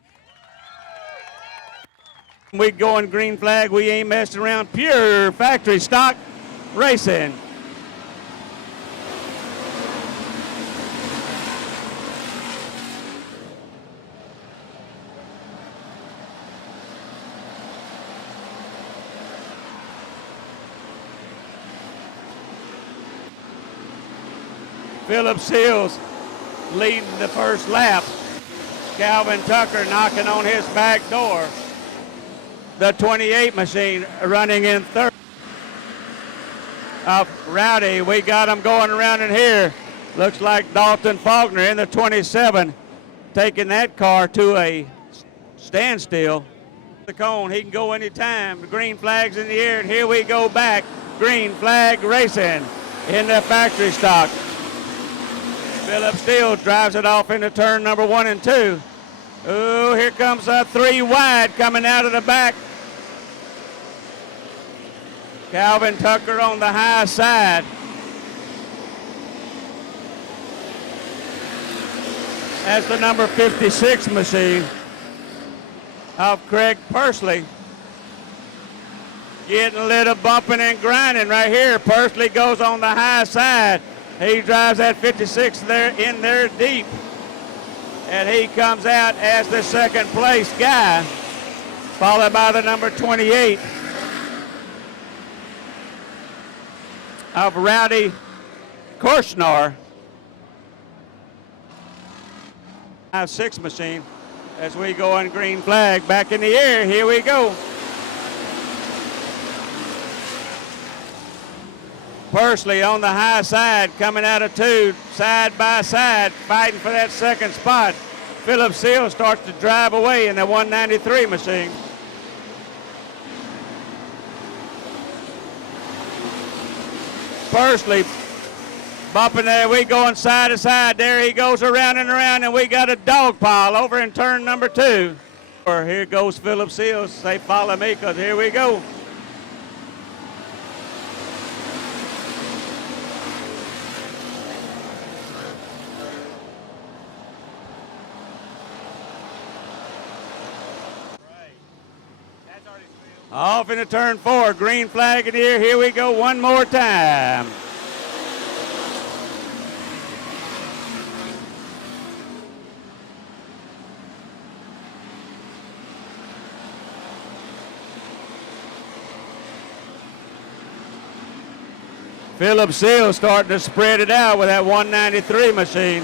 We going green flag. We ain't messing around. Pure factory stock racing. Philip Seals leading the first lap. Calvin Tucker knocking on his back door. The 28 machine running in third. Rowdy, we got him going around in here. Looks like Dalton Faulkner in the 27, taking that car to a standstill. The cone, he can go anytime. The green flag's in the air, and here we go back. Green flag racing in the factory stock. Philip Steele drives it off into turn number 1 and 2. Oh, here comes a 3 wide coming out of the back. Calvin Tucker on the high side. That's the number 56 machine of Craig Pursley. Getting a little bumping and grinding right here. Pursley goes on the high side. He drives that 56 there in there deep. And he comes out as the second place guy, followed by the number 28 of Rowdy Korshnar. 5-6 machine as we go on green flag. Back in the air, here we go. Pursley on the high side, coming out of 2, side by side, fighting for that second spot. Philip Seals starts to drive away in the 193 machine. Pursley bumping there. We going side to side. There he goes around and around, and we got a dog pile over in turn number 2. Here goes Philip Seals. Say, follow me, because here we go. Off into turn 4, green flag in here. Here we go one more time. Philip Seals starting to spread it out with that 193 machine.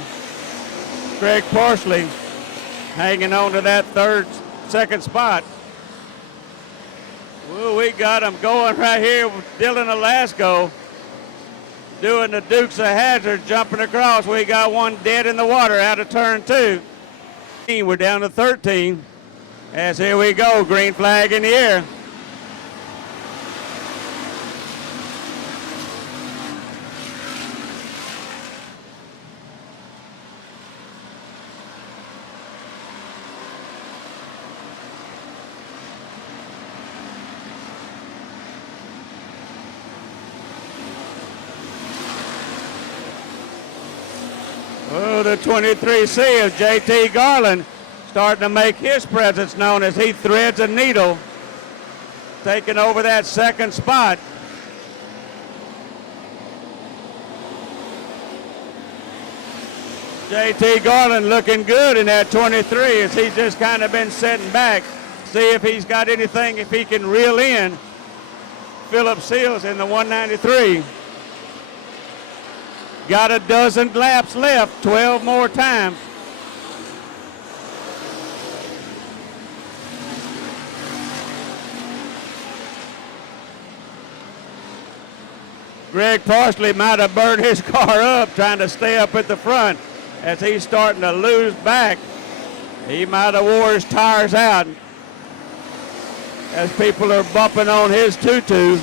Craig Parsley hanging on to that second spot. Well, we got him going right here with Dylan Alasko doing the Dukes of Hazzard, jumping across. We got one dead in the water out of turn 2. We're down to 13 as here we go, green flag in the air. the 23C of JT Garland starting to make his presence known as he threads a needle, taking over that second spot. JT Garland looking good in that 23 as he's just kind of been sitting back. See if he's got anything, if he can reel in Philip Seals in the 193. Got a dozen laps left, 12 more times. Greg Parsley might have burned his car up trying to stay up at the front as he's starting to lose back. He might have wore his tires out as people are bumping on his tutu.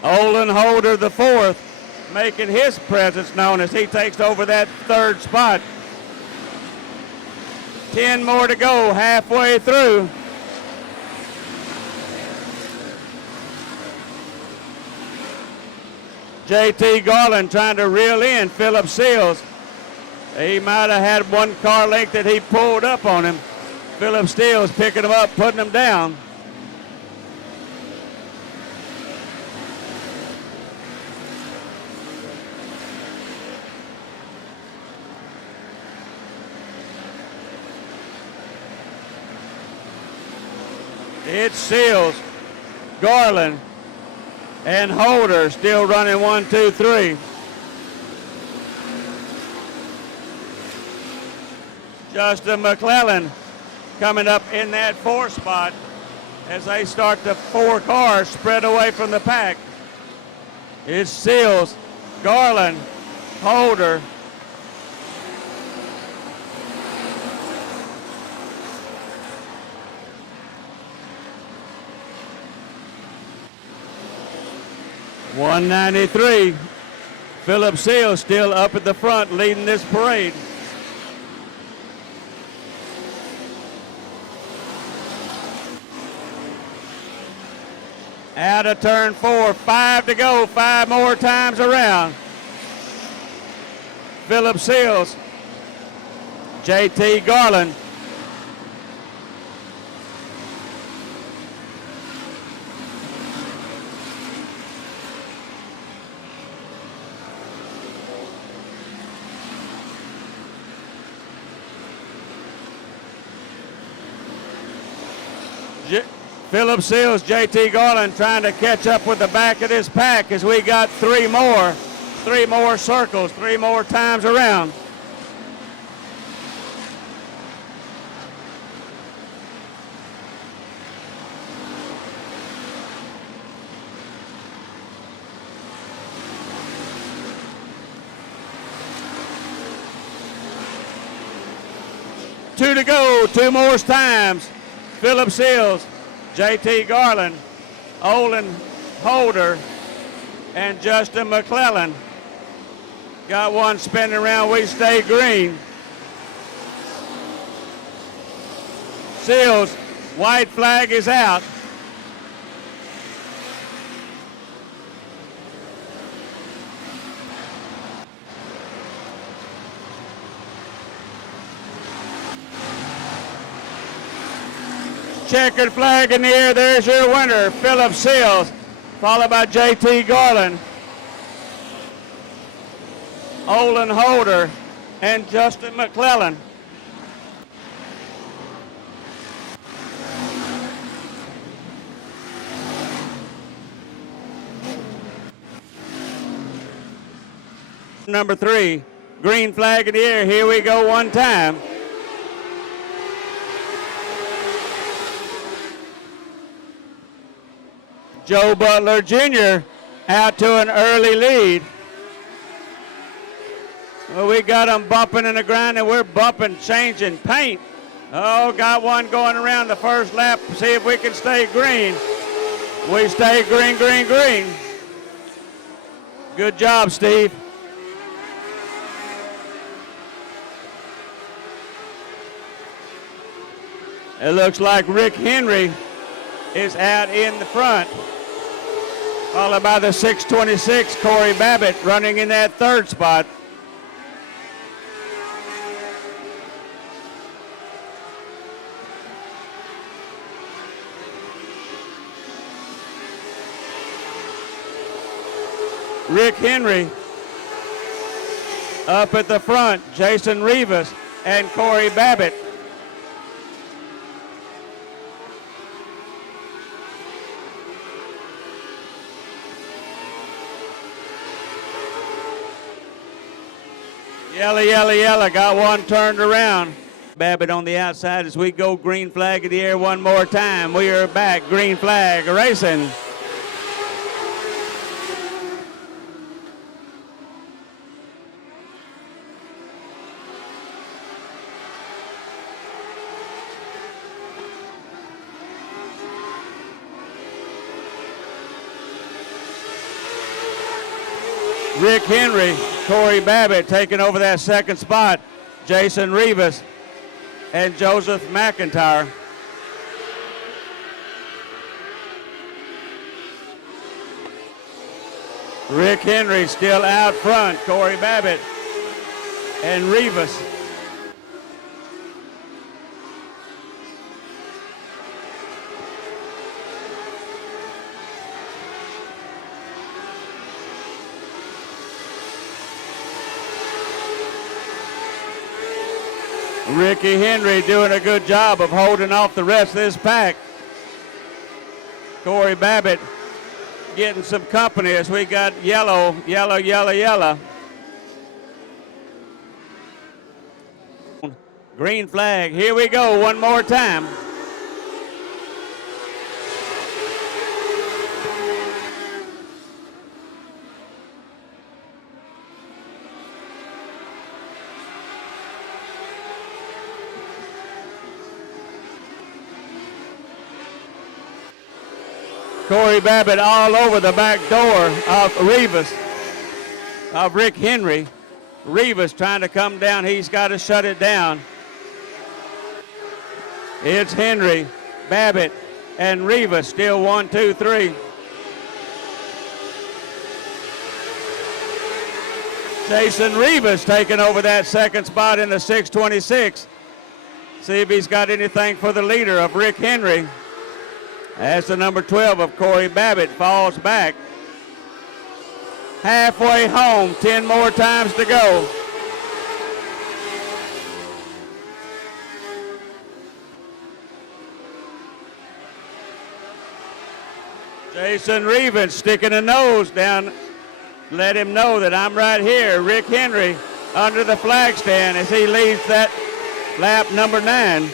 Olin Holder the fourth making his presence known as he takes over that third spot. 10 more to go, halfway through. JT Garland trying to reel in Philip Seals. He might have had one car length that he pulled up on him. Philip Seals picking him up, putting him down. It's Seals, Garland, and Holder still running 1, 2, 3. Justin McClellan coming up in that fourth spot as they start the four cars spread away from the pack. It's Seals, Garland, Holder, .193. Philip Seals still up at the front leading this parade. Out of turn 4, 5 to go, 5 more times around. Philip Seals, JT Garland. Philip Seals, JT Garland trying to catch up with the back of this pack as we got three more circles, 3 more times around. Two to go, 2 more times. Philip Seals, JT Garland, Olin Holder, and Justin McClellan. Got one spinning around, we stay green. Seals, white flag is out. Checkered flag in the air, there's your winner, Philip Seals, followed by JT Garland, Olin Holder, and Justin McClellan. Number 3, green flag in the air, here we go one time. Joe Butler Jr. out to an early lead. Well, we got them bumping in the ground, and we're bumping, changing paint. Oh, got one going around the first lap. See if we can stay green. We stay green, green, green. Good job, Steve. It looks like Rick Henry is out in the front, followed by the 626, Corey Babbitt, running in that third spot. Rick Henry up at the front, Jason Rivas and Corey Babbitt. Yella, yella, yella, got one turned around. Babbitt on the outside as we go green flag in the air one more time. We are back, green flag racing. Rick Henry, Corey Babbitt taking over that second spot. Jason Rivas and Joseph McIntyre. Rick Henry still out front. Corey Babbitt and Rivas. Ricky Henry doing a good job of holding off the rest of this pack. Corey Babbitt getting some company as we got yellow, yellow, yellow, yellow. Green flag, here we go one more time. Corey Babbitt all over the back door of Rivas, of Rick Henry. Rivas trying to come down. He's got to shut it down. It's Henry, Babbitt, and Rivas still 1, 2, 3. Jason Rivas taking over that second spot in the 626. See if he's got anything for the leader of Rick Henry. As the number 12 of Corey Babbitt falls back. Halfway home, 10 more times to go. Jason Rivas sticking a nose down. Let him know that I'm right here. Rick Henry under the flag stand as he leads that lap number 9.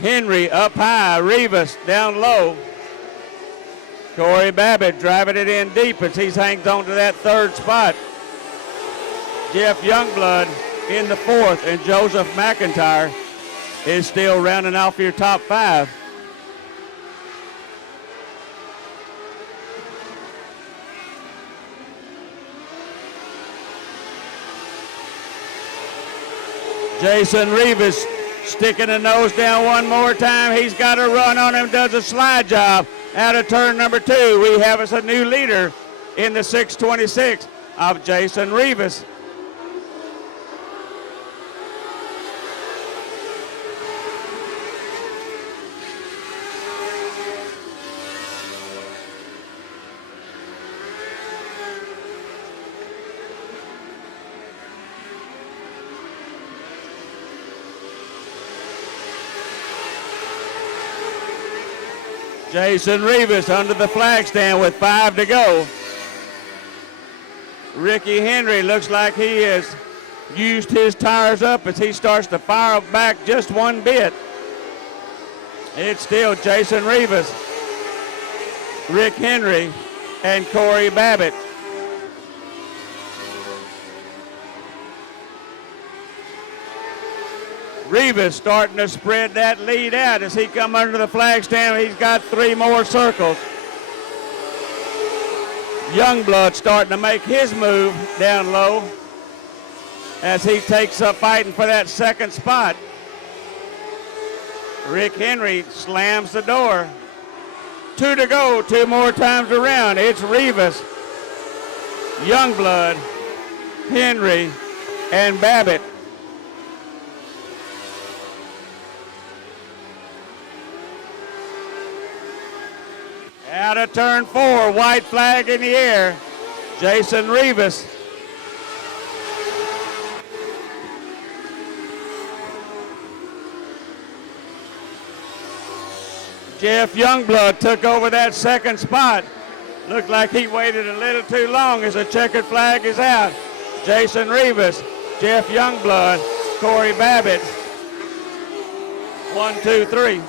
Henry up high, Rivas down low. Corey Babbitt driving it in deep as he hangs on to that third spot. Jeff Youngblood in the fourth, and Joseph McIntyre is still rounding off your top 5. Jason Rivas sticking a nose down one more time. He's got a run on him, does a slide job out of turn number 2. We have us a new leader in the 626 of Jason Rivas. Jason Rivas under the flag stand with 5 to go. Ricky Henry looks like he has used his tires up as he starts to fire back just one bit. It's still Jason Rivas, Rick Henry, and Corey Babbitt. Rivas starting to spread that lead out as he come under the flag stand. He's got 3 more circles. Youngblood starting to make his move down low as he takes up fighting for that second spot. Rick Henry slams the door. 2 to go, 2 more times around. It's Rivas, Youngblood, Henry, and Babbitt. Out of turn 4, white flag in the air. Jason Rivas. Jeff Youngblood took over that second spot. Looked like he waited a little too long as the checkered flag is out. Jason Rivas, Jeff Youngblood, Corey Babbitt. 1, 2, 3.